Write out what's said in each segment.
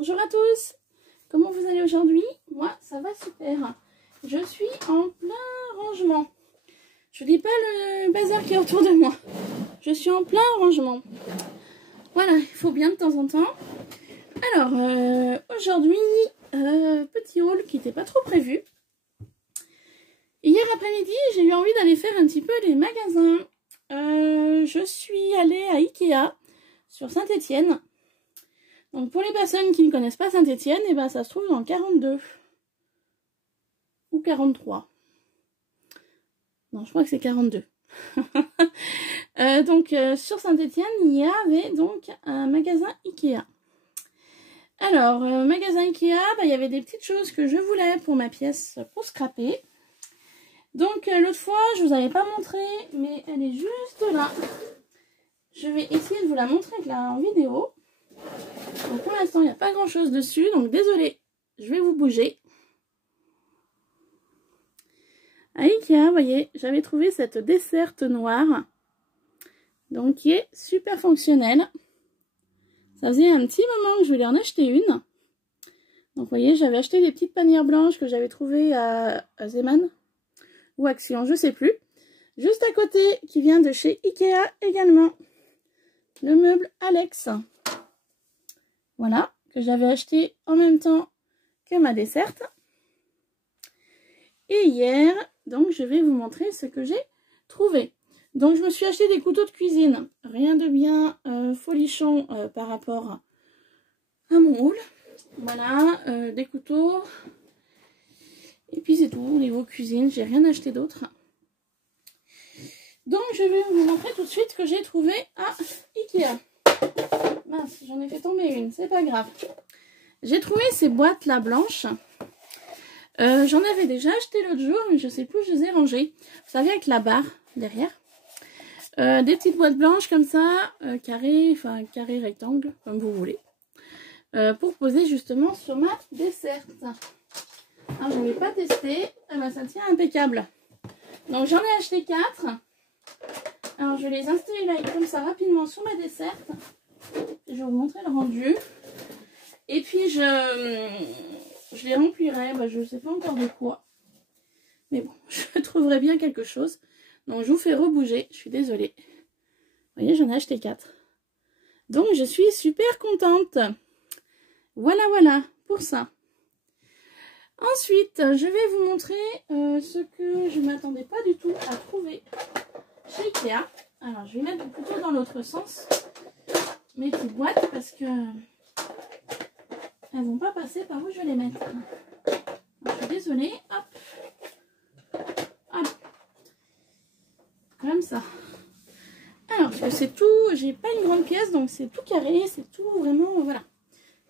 Bonjour à tous. Comment vous allez aujourd'hui? Moi, ça va super. Je suis en plein rangement. Je dis pas le bazar qui est autour de moi. Je suis en plein rangement. Voilà, il faut bien de temps en temps. Alors, aujourd'hui, petit haul qui n'était pas trop prévu. Hier après-midi, j'ai eu envie d'aller faire un petit peu les magasins. Je suis allée à Ikea sur Saint-Étienne. Donc pour les personnes qui ne connaissent pas Saint-Étienne, et ben ça se trouve dans le 42 ou 43. Non, je crois que c'est 42. Sur Saint-Étienne, il y avait donc un magasin Ikea. Alors, magasin Ikea, il y avait des petites choses que je voulais pour ma pièce pour scraper. Donc l'autre fois, je vous avais pas montré, mais elle est juste là. Je vais essayer de vous la montrer là en vidéo. Donc pour l'instant, il n'y a pas grand chose dessus, donc désolé, je vais vous bouger. À Ikea, vous voyez, j'avais trouvé cette desserte noire, donc qui est super fonctionnelle. Ça faisait un petit moment que je voulais en acheter une. Donc vous voyez, j'avais acheté des petites panières blanches que j'avais trouvées à Zeman ou Action, je sais plus. Juste à côté, qui vient de chez Ikea également, le meuble Alex. Voilà, que j'avais acheté en même temps que ma desserte. Et hier, donc je vais vous montrer ce que j'ai trouvé. Donc je me suis acheté des couteaux de cuisine. Rien de bien folichon par rapport à mon haul. Voilà, des couteaux. Et puis c'est tout, au niveau cuisine, j'ai rien acheté d'autre. Donc je vais vous montrer tout de suite ce que j'ai trouvé à Ikea. Mince, j'en ai fait tomber une, c'est pas grave. J'ai trouvé ces boîtes là blanches. J'en avais déjà acheté l'autre jour, mais je sais plus où je les ai rangées. Vous savez, avec la barre derrière. Des petites boîtes blanches comme ça, carré rectangle, comme vous voulez. Pour poser justement sur ma desserte. Alors, je ne l'ai pas testé. Eh ben, ça tient impeccable. Donc j'en ai acheté 4. Alors je vais les installer là comme ça rapidement sur ma desserte. Je vais vous montrer le rendu. Et puis je les remplirai, je ne sais pas encore de quoi. Mais bon, je trouverai bien quelque chose. Donc je vous fais rebouger, je suis désolée. Vous voyez, j'en ai acheté 4. Donc je suis super contente. Voilà pour ça. Ensuite, je vais vous montrer ce que je ne m'attendais pas du tout à trouver chez Ikea. Alors je vais mettre plutôt dans l'autre sens mes petites boîtes parce que elles vont pas passer par où je vais les mettre. Alors, je suis désolée. Hop. Hop. Comme ça. Alors, parce que c'est tout, j'ai pas une grande pièce, donc c'est tout carré, c'est tout vraiment, voilà,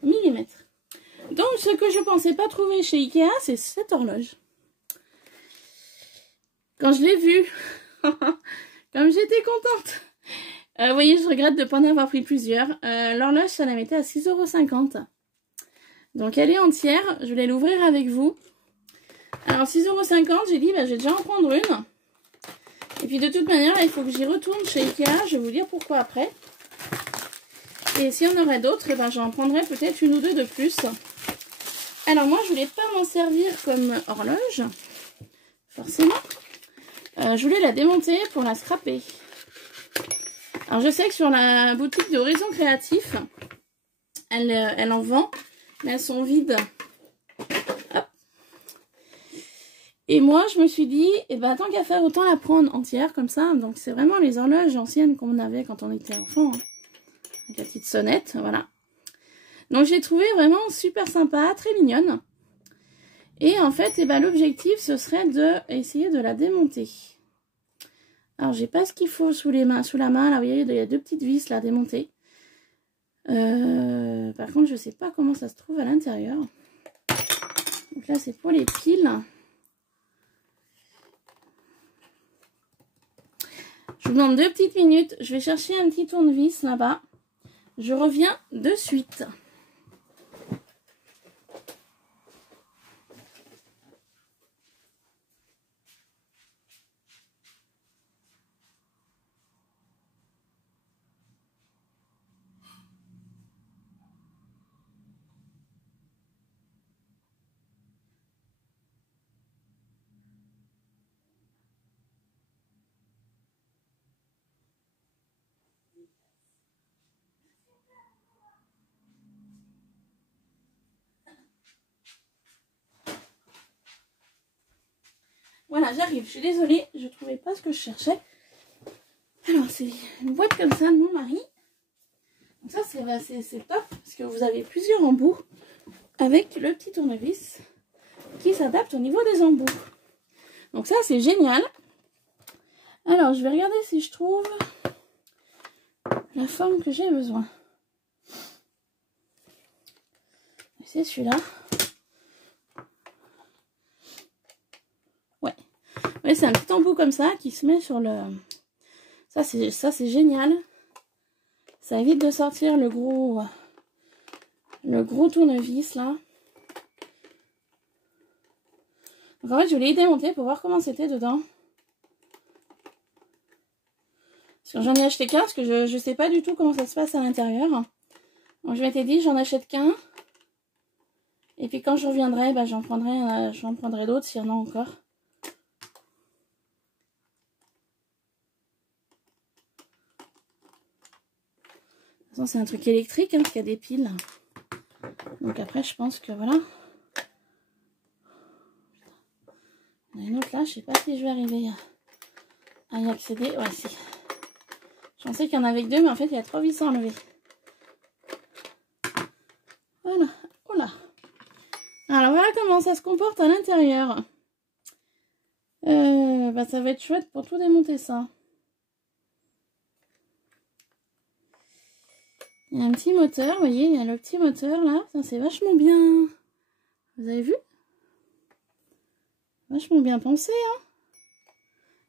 millimètre. Donc, ce que je pensais pas trouver chez Ikea, c'est cette horloge. Quand je l'ai vue, comme j'étais contente. Vous voyez, je regrette de ne pas en avoir pris plusieurs. L'horloge, ça la mettait à 6,50 €. Donc, elle est entière. Je voulais l'ouvrir avec vous. Alors, 6,50 €, j'ai dit, je vais déjà en prendre une. Et puis, de toute manière, il faut que j'y retourne chez Ikea. Je vais vous dire pourquoi après. Et s'il y en aurait d'autres, j'en prendrai peut-être une ou deux de plus. Alors, moi, je voulais pas m'en servir comme horloge. Forcément. Je voulais la démonter pour la scraper. Alors, je sais que sur la boutique de Horizon Créatif, elle en vend, mais elles sont vides. Hop. Et moi, je me suis dit, tant qu'à faire, autant la prendre entière, comme ça. Donc, c'est vraiment les horloges anciennes qu'on avait quand on était enfant. Hein. Avec la petite sonnette, voilà. Donc, j'ai trouvé vraiment super sympa, très mignonne. Et en fait, l'objectif, ce serait d'essayer de la démonter. Alors, j'ai pas ce qu'il faut sous la main. Là, vous voyez, il y a deux petites vis là à démonter. Par contre, je sais pas comment ça se trouve à l'intérieur. Donc là, c'est pour les piles. Je vous demande 2 petites minutes. Je vais chercher un petit tournevis là-bas. Je reviens de suite. Voilà, j'arrive. Je suis désolée, je ne trouvais pas ce que je cherchais. Alors, c'est une boîte comme ça de mon mari. Donc ça, c'est top parce que vous avez plusieurs embouts avec le petit tournevis qui s'adapte au niveau des embouts. Donc ça, c'est génial. Alors, je vais regarder si je trouve la forme que j'ai besoin. C'est celui-là. Ouais. Ouais, c'est un petit embout comme ça qui se met sur le... Ça, c'est génial. Ça évite de sortir le gros tournevis, là. Donc, en fait, je l'ai démonté pour voir comment c'était dedans. Parce que j'en ai acheté qu'un, parce que je ne sais pas du tout comment ça se passe à l'intérieur. Donc, je m'étais dit, j'en achète qu'un. Et puis, quand je reviendrai, bah, j'en prendrai d'autres s'il y en a encore. De toute façon, c'est un truc électrique, hein, parce qu'il y a des piles. Donc, après, je pense que voilà. Il y en a une autre là, je sais pas si je vais arriver à y accéder. Ouais, si. Je pensais qu'il y en avait que deux, mais en fait, il y a 3 vis à enlever. Voilà. Oh là. Alors, voilà comment ça se comporte à l'intérieur. Bah, ça va être chouette pour tout démonter ça. Il y a un petit moteur, vous voyez, il y a le petit moteur là. Ça, c'est vachement bien. Vous avez vu? Vachement bien pensé, hein.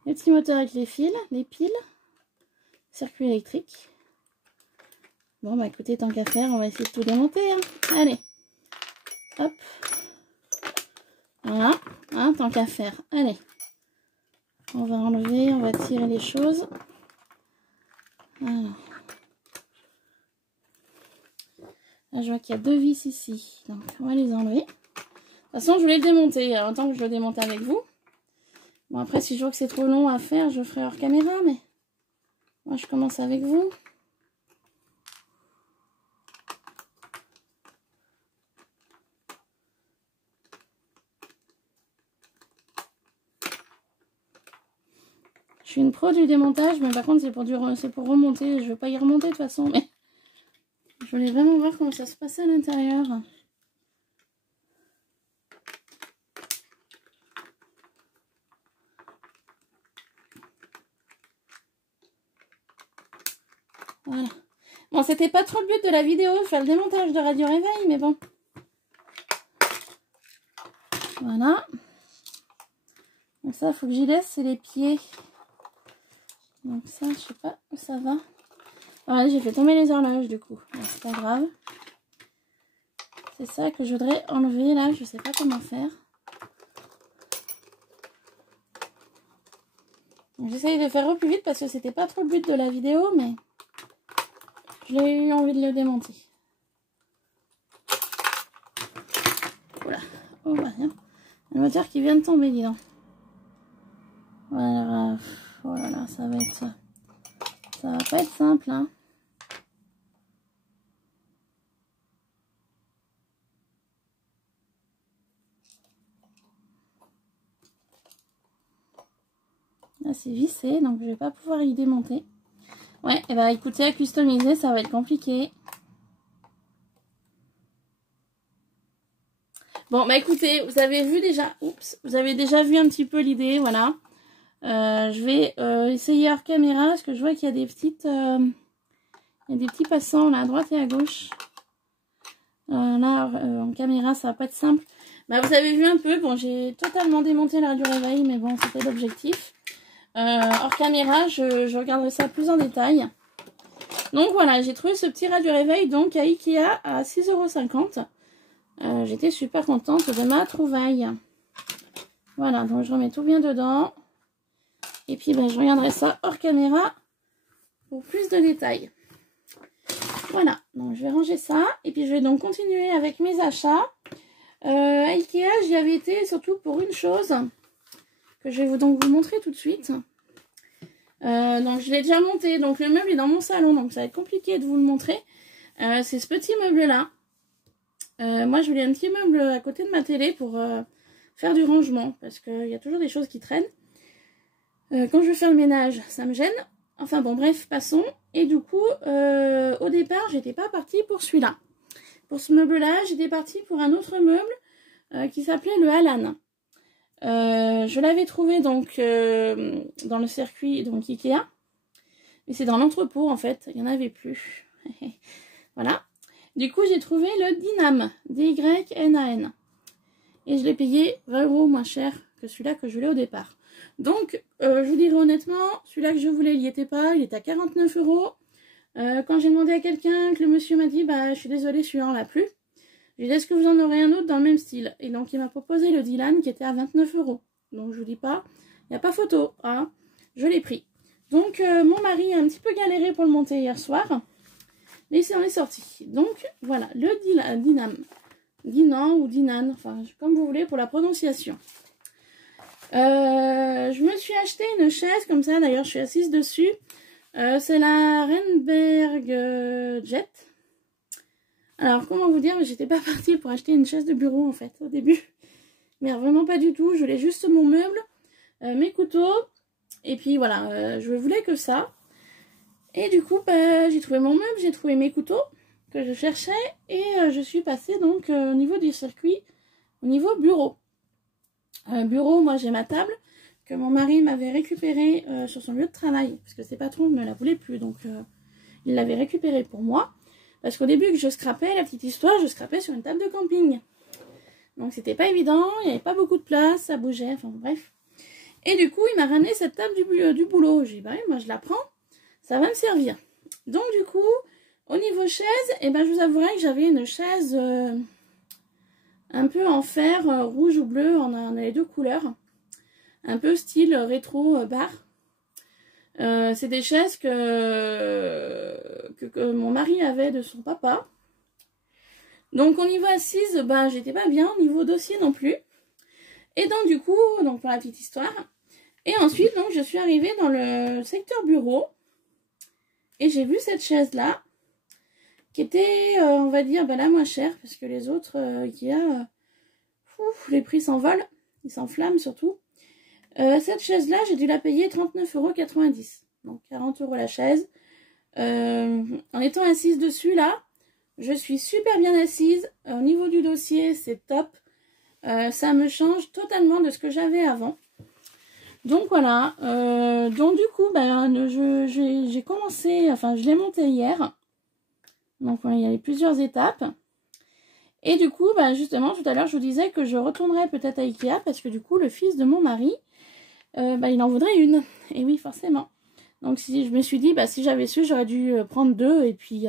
Le petit moteur avec les fils, les piles. Circuit électrique. Bon, bah écoutez, tant qu'à faire, on va essayer de tout démonter, hein. Allez. Hop. Voilà. Hein, tant qu'à faire. Allez. On va enlever, on va tirer les choses. Voilà. Là, je vois qu'il y a 2 vis ici. Donc, on va les enlever. De toute façon, je voulais le démonter. Autant que je le démonte avec vous. Bon, après, si je vois que c'est trop long à faire, je ferai hors caméra. Mais moi, je commence avec vous. Je suis une pro du démontage, mais par contre, c'est pour remonter. Je ne vais pas y remonter de toute façon. Mais je voulais vraiment voir comment ça se passait à l'intérieur. Voilà. Bon, c'était pas trop le but de la vidéo, faire le démontage de Radio Réveil, mais bon. Voilà. Donc ça, il faut que j'y laisse, c'est les pieds. Donc ça, je sais pas où ça va. Voilà, j'ai fait tomber les horloges du coup. C'est pas grave. C'est ça que je voudrais enlever là, je sais pas comment faire. J'essaye de faire au plus vite parce que c'était pas trop le but de la vidéo, mais j'ai eu envie de le démonter. Oula, oh bah rien. Le moteur qui vient de tomber, dis donc. Voilà, oh là là, ça va être ça. Ça va pas être simple, hein. Là, c'est vissé, donc je vais pas pouvoir y démonter. Ouais, et bah écoutez, à customiser, ça va être compliqué. Bon, bah écoutez, vous avez vu déjà, vous avez déjà vu un petit peu l'idée, voilà. Je vais essayer hors caméra, parce que je vois qu'il y a des petites, il y a des petits passants là, à droite et à gauche. Là, en caméra, ça va pas être simple. Bah, vous avez vu un peu, bon, j'ai totalement démonté la radio réveil, mais bon, c'était l'objectif. Hors caméra, je regarderai ça plus en détail. Donc voilà, j'ai trouvé ce petit radio réveil donc à Ikea à 6,50 €. J'étais super contente de ma trouvaille. Voilà, donc je remets tout bien dedans. Et puis ben, je regarderai ça hors caméra pour plus de détails. Voilà, donc je vais ranger ça. Et puis je vais donc continuer avec mes achats. À Ikea, j'y avais été surtout pour une chose que je vais donc vous montrer tout de suite. Donc je l'ai déjà monté, donc le meuble est dans mon salon, donc ça va être compliqué de vous le montrer. C'est ce petit meuble là. Moi je voulais un petit meuble à côté de ma télé pour faire du rangement, parce qu'il y a toujours des choses qui traînent. Quand je veux faire le ménage, ça me gêne. Enfin bon, bref, passons. Et du coup, au départ, j'étais pas partie pour celui-là. Pour ce meuble-là, j'étais partie pour un autre meuble qui s'appelait le Alan. Je l'avais trouvé donc dans le circuit donc Ikea. Mais c'est dans l'entrepôt en fait, il n'y en avait plus. Voilà. Du coup, j'ai trouvé le Dynam, D-Y-N-A-N. Et je l'ai payé 20 € moins cher que celui-là que je voulais au départ. Donc, je vous dirais honnêtement, celui-là que je voulais, il n'y était pas, il était à 49 €. Quand j'ai demandé à quelqu'un, que le monsieur m'a dit, bah je suis désolée, celui-là on l'a plus. J'ai dit, est-ce que vous en aurez un autre dans le même style? Et donc, il m'a proposé le Dylan qui était à 29 €. Donc, je vous dis pas, il n'y a pas photo, hein. Je l'ai pris. Donc, mon mari a un petit peu galéré pour le monter hier soir. Mais ça en est sorti. Donc, voilà, le Dynam. Dinan ou Dinan, enfin, comme vous voulez pour la prononciation. Je me suis acheté une chaise comme ça, d'ailleurs, je suis assise dessus. C'est la Renberg Jet. Alors, comment vous dire, j'étais pas partie pour acheter une chaise de bureau, en fait, au début. Mais vraiment pas du tout. Je voulais juste mon meuble, mes couteaux. Et puis, voilà, je voulais que ça. Et du coup, bah, j'ai trouvé mon meuble, j'ai trouvé mes couteaux que je cherchais. Et je suis passée, donc, au niveau du circuit, au niveau bureau. Bureau, moi, j'ai ma table que mon mari m'avait récupérée sur son lieu de travail. Parce que ses patrons ne la voulaient plus, donc il l'avait récupérée pour moi. Parce qu'au début que je scrapais, la petite histoire, je scrapais sur une table de camping. Donc c'était pas évident, il n'y avait pas beaucoup de place, ça bougeait, enfin bref. Et du coup, il m'a ramené cette table du boulot. J'ai dit, bah oui, moi je la prends, ça va me servir. Donc du coup, au niveau chaise, eh ben, je vous avouerai que j'avais une chaise un peu en fer, rouge ou bleu, on a les deux couleurs. Un peu style rétro bar. C'est des chaises que mon mari avait de son papa. Donc au niveau assise, bah j'étais pas bien, au niveau dossier non plus. Et donc du coup, donc pour la petite histoire. Et ensuite, donc je suis arrivée dans le secteur bureau. Et j'ai vu cette chaise là, qui était, on va dire, bah, la moins chère, parce que les autres Ikea, les prix s'envolent, ils s'enflamment surtout. Cette chaise là, j'ai dû la payer 39,90 €. Donc 40 € la chaise. En étant assise dessus là, je suis super bien assise. Au niveau du dossier, c'est top. Ça me change totalement de ce que j'avais avant. Donc voilà. Donc du coup, ben, j'ai commencé, enfin je l'ai monté hier. Donc voilà, il y avait plusieurs étapes. Et du coup, ben, justement, tout à l'heure, je vous disais que je retournerais peut-être à Ikea parce que du coup, le fils de mon mari, il en voudrait une. Et oui, forcément. Donc si je me suis dit, bah, si j'avais su, j'aurais dû prendre deux. Et puis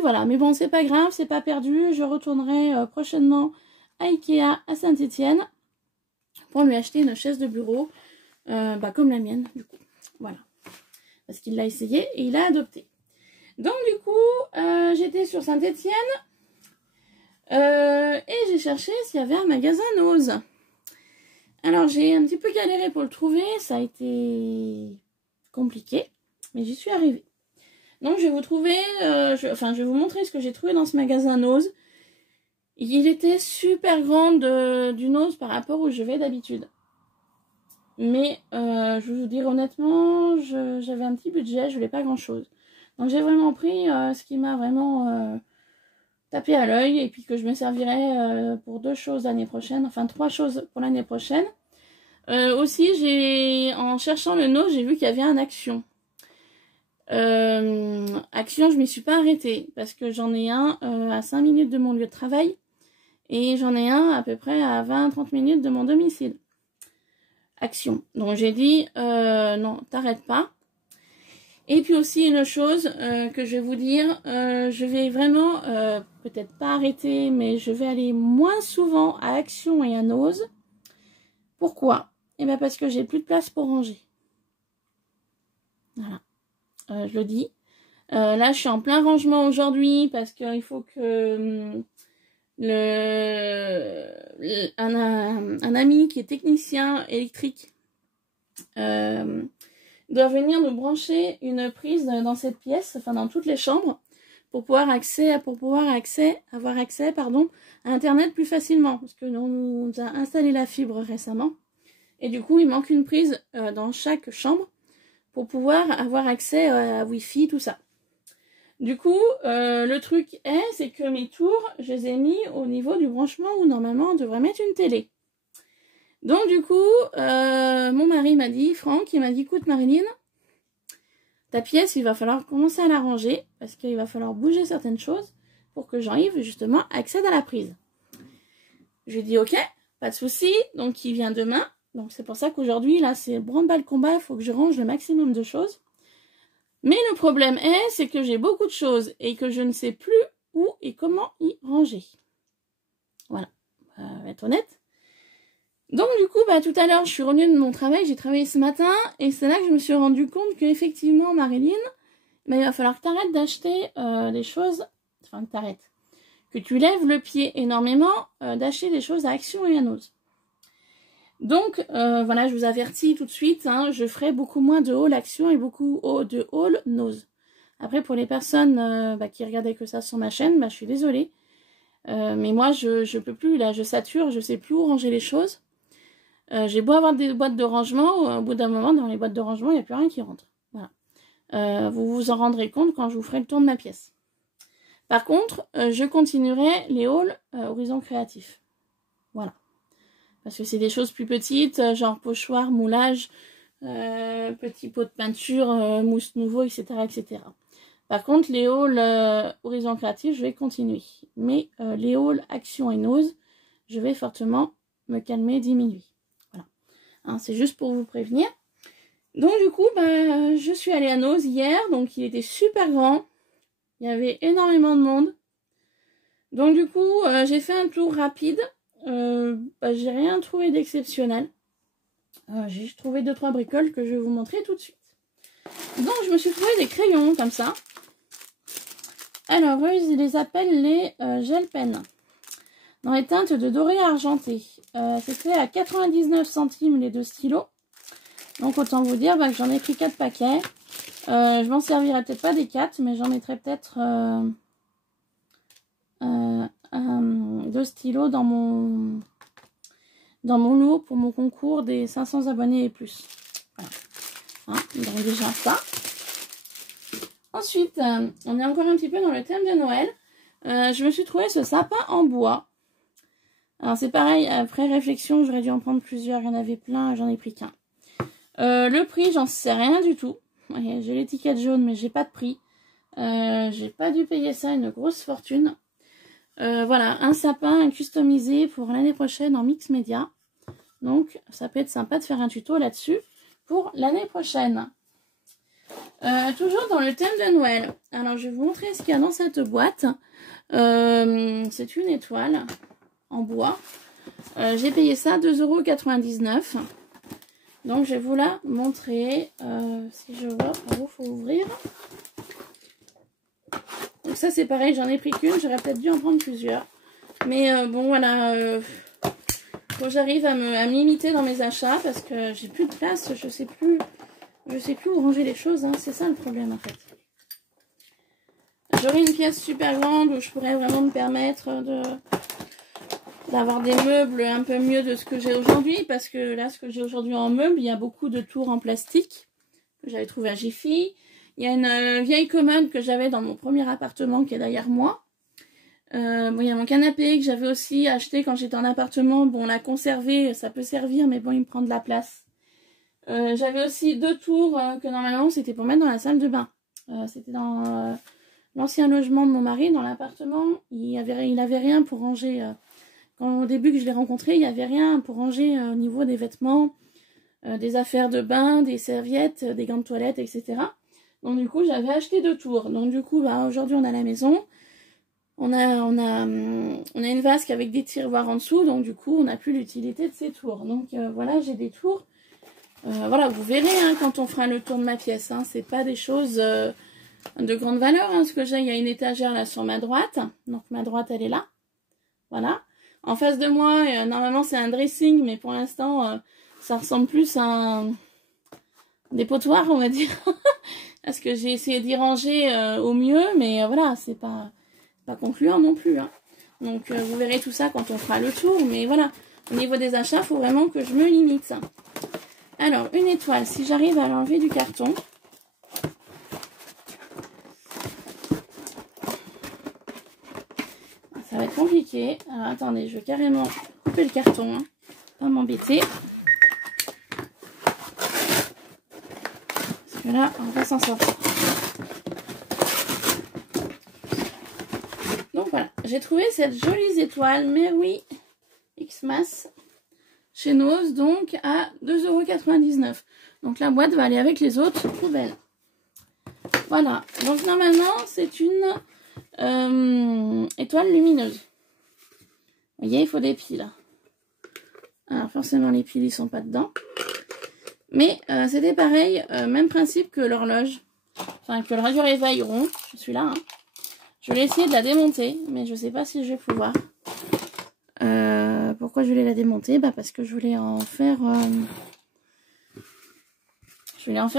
voilà. Mais bon, c'est pas grave, c'est pas perdu. Je retournerai prochainement à Ikea à Saint-Étienne pour lui acheter une chaise de bureau, comme la mienne, du coup. Voilà. Parce qu'il l'a essayé et il a adopté. Donc du coup, j'étais sur Saint-Étienne et j'ai cherché s'il y avait un magasin Nose. Alors j'ai un petit peu galéré pour le trouver, ça a été compliqué, mais j'y suis arrivée. Donc je vais vous trouver, je vais vous montrer ce que j'ai trouvé dans ce magasin Nose. Il était super grand du Nose par rapport où je vais d'habitude. Mais je vais vous dire honnêtement, j'avais un petit budget, je voulais pas grand chose. Donc j'ai vraiment pris ce qui m'a vraiment tapé à l'œil et puis que je me servirai pour 2 choses l'année prochaine, enfin 3 choses pour l'année prochaine. Aussi, en cherchant le Nose, j'ai vu qu'il y avait un Action. Action, je m'y suis pas arrêtée parce que j'en ai un à 5 minutes de mon lieu de travail et j'en ai un à peu près à 20-30 minutes de mon domicile. Action. Donc j'ai dit non, t'arrêtes pas. Et puis aussi une chose que je vais vous dire, je vais vraiment peut-être pas arrêter, mais je vais aller moins souvent à Action et à Nose. Pourquoi? Eh bien parce que j'ai plus de place pour ranger. Voilà, je le dis. Là je suis en plein rangement aujourd'hui parce qu'il faut que un ami qui est technicien électrique doit venir nous brancher une prise dans cette pièce, enfin dans toutes les chambres, pour avoir accès, pardon, à Internet plus facilement. Parce que nous, on nous a installé la fibre récemment. Et du coup, il manque une prise dans chaque chambre pour pouvoir avoir accès à Wi-Fi, tout ça. Du coup, le truc c'est que mes tours, je les ai mis au niveau du branchement où normalement on devrait mettre une télé. Donc du coup, mon mari m'a dit, Franck, il m'a dit, écoute Marilyn, ta pièce, il va falloir commencer à la ranger parce qu'il va falloir bouger certaines choses pour que Jean-Yves, justement, accède à la prise. Je lui ai dit, ok, pas de souci. Donc, il vient demain. Donc, c'est pour ça qu'aujourd'hui, là, c'est le branle-bas le combat. Il faut que je range le maximum de choses. Mais le problème c'est que j'ai beaucoup de choses et que je ne sais plus où et comment y ranger. Voilà, on va être honnête. Donc du coup, tout à l'heure, je suis revenue de mon travail, j'ai travaillé ce matin, et c'est là que je me suis rendu compte qu'effectivement, Marilyn, il va falloir que tu arrêtes d'acheter des choses, enfin que tu lèves le pied énormément d'acheter des choses à Action et à Nose. Donc voilà, je vous avertis tout de suite, hein, je ferai beaucoup moins de haul Action et beaucoup de haul Nose. Après, pour les personnes qui regardaient que ça sur ma chaîne, je suis désolée. Mais moi, je peux plus, là, je sature, je sais plus où ranger les choses. J'ai beau avoir des boîtes de rangement, au bout d'un moment, dans les boîtes de rangement, il n'y a plus rien qui rentre. Voilà. Vous vous en rendrez compte quand je vous ferai le tour de ma pièce. Par contre, je continuerai les hauls Horizon Créatif. Voilà. Parce que c'est des choses plus petites, genre pochoir, moulage, petit pot de peinture, mousse nouveau, etc., etc. Par contre, les hauls Horizon Créatif, je vais continuer. Mais les hauls Action et Nose, je vais fortement me calmer, diminuer. Voilà. Hein, c'est juste pour vous prévenir. Donc du coup, je suis allée à Nose hier. Donc il était super grand. Il y avait énormément de monde. Donc du coup, j'ai fait un tour rapide. J'ai rien trouvé d'exceptionnel. J'ai trouvé 2-3 bricoles que je vais vous montrer tout de suite. Donc je me suis trouvé des crayons comme ça. Alors eux, ils les appellent les gel pens. Dans les teintes de doré argenté. C'était à 99 centimes les 2 stylos. Donc autant vous dire que j'en ai pris 4 paquets. Je m'en servirai peut-être pas des 4, mais j'en mettrai peut-être 2 stylos dans mon lot pour mon concours des 500 abonnés et plus. Voilà. Hein, donc déjà ça. Ensuite, on est encore un petit peu dans le thème de Noël. Je me suis trouvé ce sapin en bois. Alors c'est pareil, après réflexion, j'aurais dû en prendre plusieurs. Il y en avait plein, j'en ai pris qu'un. Le prix, j'en sais rien du tout. J'ai l'étiquette jaune, mais j'ai pas de prix. J'ai pas dû payer ça une grosse fortune. Voilà, un sapin customisé pour l'année prochaine en mix média. Donc, ça peut être sympa de faire un tuto là-dessus pour l'année prochaine. Toujours dans le thème de Noël. Alors, je vais vous montrer ce qu'il y a dans cette boîte. C'est une étoile en bois. J'ai payé ça 2,99 €. Donc, je vais vous la montrer. Si je vois, il faut ouvrir. Donc ça, c'est pareil, j'en ai pris qu'une. J'aurais peut-être dû en prendre plusieurs. Mais bon, voilà. Faut que j'arrive à me limiter dans mes achats parce que j'ai plus de place. Je sais plus où ranger les choses. Hein. C'est ça le problème, en fait. J'aurais une pièce super grande où je pourrais vraiment me permettre d'avoir des meubles un peu mieux de ce que j'ai aujourd'hui. Parce que là, ce que j'ai aujourd'hui en meubles, il y a beaucoup de tours en plastique que j'avais trouvé à Jiffy. Il y a une vieille commode que j'avais dans mon premier appartement qui est derrière moi. Bon, il y a mon canapé que j'avais aussi acheté quand j'étais en appartement. Bon, on l'a conservé, ça peut servir, mais bon, il me prend de la place. J'avais aussi 2 tours que normalement c'était pour mettre dans la salle de bain. C'était dans l'ancien logement de mon mari, dans l'appartement. Il avait rien pour ranger. Au début que je l'ai rencontré, il n'y avait rien pour ranger au niveau des vêtements, des affaires de bain, des serviettes, des gants de toilette, etc. Donc du coup, j'avais acheté 2 tours. Donc du coup, aujourd'hui, on a la maison. On a une vasque avec des tiroirs en dessous. Donc du coup, on n'a plus l'utilité de ces tours. Donc voilà, j'ai des tours. Voilà, vous verrez hein, quand on fera le tour de ma pièce. Hein, c'est pas des choses de grande valeur. Hein, ce que j'ai, il y a une étagère là sur ma droite. Donc ma droite, elle est là. Voilà. En face de moi, normalement, c'est un dressing. Mais pour l'instant, ça ressemble plus à des potoirs, on va dire. Parce que j'ai essayé d'y ranger au mieux, mais voilà, c'est pas concluant non plus. Hein. Donc vous verrez tout ça quand on fera le tour. Mais voilà, au niveau des achats, il faut vraiment que je me limite. Alors, une étoile, si j'arrive à l'enlever du carton. Ça va être compliqué. Alors attendez, je vais carrément couper le carton. Hein. Pas m'embêter. Parce que là, on va s'en sortir. Donc voilà, j'ai trouvé cette jolie étoile Merry Xmas chez Nose, donc à 2,99 €. Donc la boîte va aller avec les autres poubelles. Voilà, donc normalement c'est une étoile lumineuse. Vous voyez, il faut des piles. Alors forcément les piles ils sont pas dedans. Mais c'était pareil, même principe que l'horloge. Enfin que le radio réveil rond. Je suis là. Hein. Je vais essayer de la démonter, mais je sais pas si je vais pouvoir. Pourquoi je voulais la démonter? Bah parce que je voulais en faire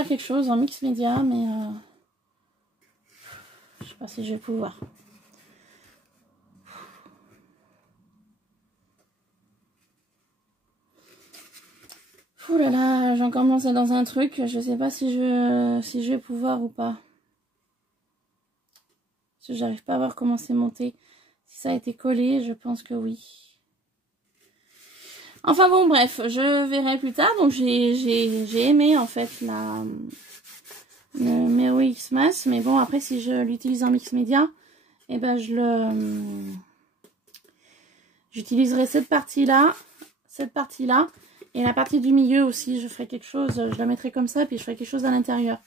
quelque chose en mix média, mais je sais pas si je vais pouvoir. Ouh là là, j'ai encore lancé dans un truc, je sais pas si je vais pouvoir ou pas. Parce que j'arrive pas à voir comment c'est monté. Si ça a été collé, je pense que oui. Enfin bon, bref, je verrai plus tard. Donc j'ai aimé en fait le Merry Xmas, mais bon après si je l'utilise en mix média, et ben j'utiliserai cette partie là, et la partie du milieu aussi. Je ferai quelque chose, je la mettrai comme ça, puis je ferai quelque chose à l'intérieur.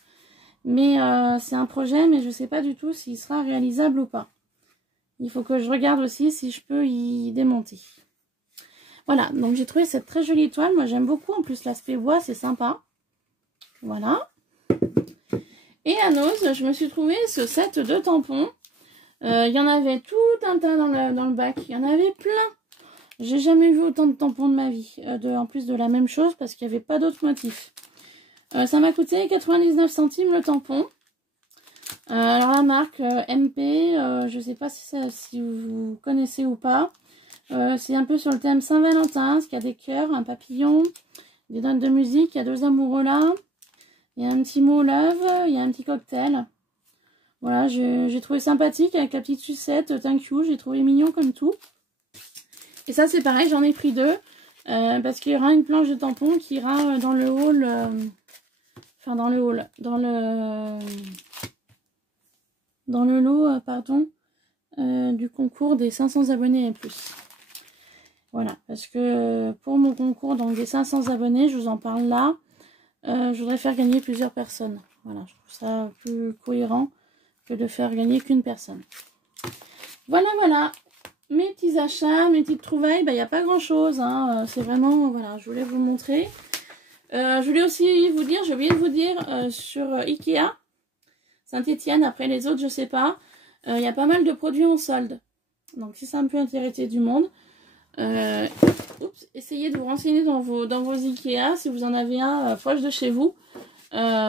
Mais c'est un projet, mais je sais pas du tout s'il sera réalisable ou pas. Il faut que je regarde aussi si je peux y démonter. Voilà, donc j'ai trouvé cette très jolie étoile. Moi, j'aime beaucoup. En plus, l'aspect bois, c'est sympa. Voilà. Et à Nose, je me suis trouvé ce set de tampons. Il y en avait tout un tas dans le bac. Il y en avait plein. J'ai jamais vu autant de tampons de ma vie. En plus de la même chose, parce qu'il n'y avait pas d'autres motifs. Ça m'a coûté 99 centimes le tampon. Alors la marque MP, je sais pas si vous connaissez ou pas. C'est un peu sur le thème Saint-Valentin, parce qu'il y a des cœurs, un papillon, des notes de musique, il y a deux amoureux là, il y a un petit mot love, il y a un petit cocktail. Voilà, j'ai trouvé sympathique avec la petite sucette, thank you, j'ai trouvé mignon comme tout. Et ça c'est pareil, j'en ai pris deux, parce qu'il y aura une planche de tampons qui ira dans le hall, dans le lot, du concours des 500 abonnés et plus. Voilà, parce que pour mon concours donc des 500 abonnés, je vous en parle là, je voudrais faire gagner plusieurs personnes. Voilà, je trouve ça plus cohérent que de faire gagner qu'une personne. Voilà, voilà, mes petits achats, mes petites trouvailles, il n'y a pas grand chose, hein, c'est vraiment, voilà, je voulais vous montrer. Je voulais aussi vous dire, j'ai oublié de vous dire, sur Ikea, Saint-Étienne, après les autres, je sais pas, il y a pas mal de produits en solde. Donc si ça peut intéresser du monde, essayez de vous renseigner dans vos Ikea si vous en avez un proche de chez vous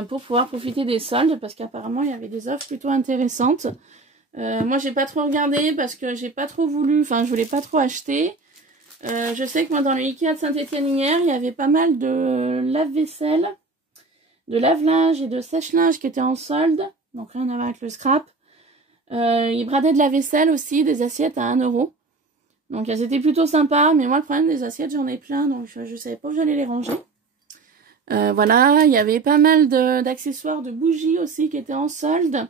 pour pouvoir profiter des soldes, parce qu'apparemment il y avait des offres plutôt intéressantes. Moi j'ai pas trop regardé parce que j'ai pas trop voulu, enfin je voulais pas trop acheter. Je sais que moi dans le Ikea de Saint-Étienne hier, il y avait pas mal de lave-vaisselle, de lave-linge et de sèche-linge qui étaient en solde, donc rien à voir avec le scrap. Ils bradaient de la vaisselle aussi, des assiettes à 1 €. Donc elles étaient plutôt sympas, mais moi le problème des assiettes, j'en ai plein, donc je savais pas où j'allais les ranger. Voilà, il y avait pas mal d'accessoires, de bougies aussi qui étaient en solde.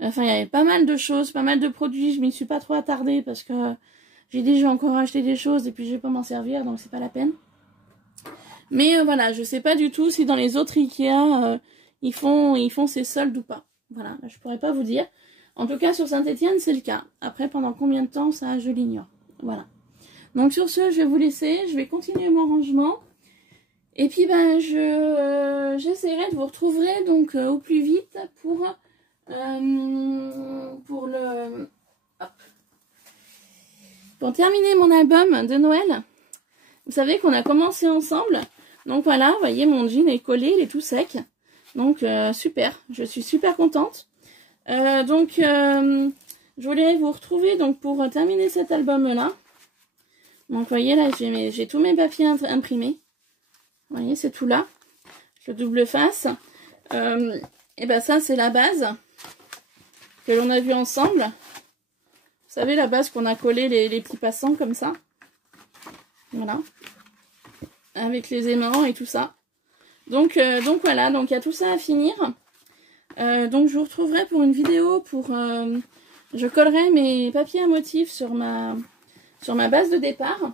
Enfin, il y avait pas mal de choses, pas mal de produits. Je m'y suis pas trop attardée parce que j'ai dit je vais encore acheter des choses et puis je vais pas m'en servir, donc c'est pas la peine. Mais voilà, je sais pas du tout si dans les autres Ikea, ils font ces soldes ou pas. Voilà, je pourrais pas vous dire. En tout cas, sur Saint-Étienne, c'est le cas. Après, pendant combien de temps, ça, je l'ignore. Voilà. Donc, sur ce, je vais vous laisser. Je vais continuer mon rangement. Et puis, ben, j'essaierai de vous retrouver donc au plus vite pour terminer mon album de Noël. Vous savez qu'on a commencé ensemble. Donc, voilà, vous voyez, mon jean est collé, il est tout sec. Donc super, je suis super contente. Je voulais vous retrouver donc pour terminer cet album-là. Donc vous voyez là, j'ai tous mes papiers imprimés. Vous voyez, c'est tout là. Le double face. Et ben ça, c'est la base que l'on a vue ensemble. Vous savez, la base qu'on a collé les petits passants comme ça. Voilà. Avec les aimants et tout ça. Donc voilà, donc il y a tout ça à finir. Donc je vous retrouverai pour une vidéo pour... je collerai mes papiers à motifs sur ma base de départ.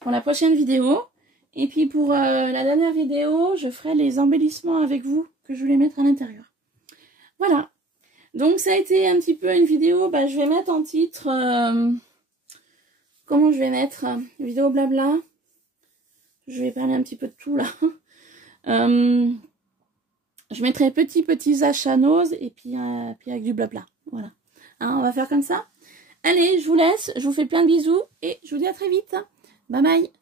Pour la prochaine vidéo. Et puis pour la dernière vidéo, je ferai les embellissements avec vous que je voulais mettre à l'intérieur. Voilà. Donc ça a été un petit peu une vidéo, bah, je vais mettre en titre... comment je vais mettre vidéo blabla. Je vais parler un petit peu de tout là. Je mettrai petits achats nose et puis avec du blabla. Voilà. Hein, on va faire comme ça. Allez, je vous laisse. Je vous fais plein de bisous et je vous dis à très vite. Bye bye.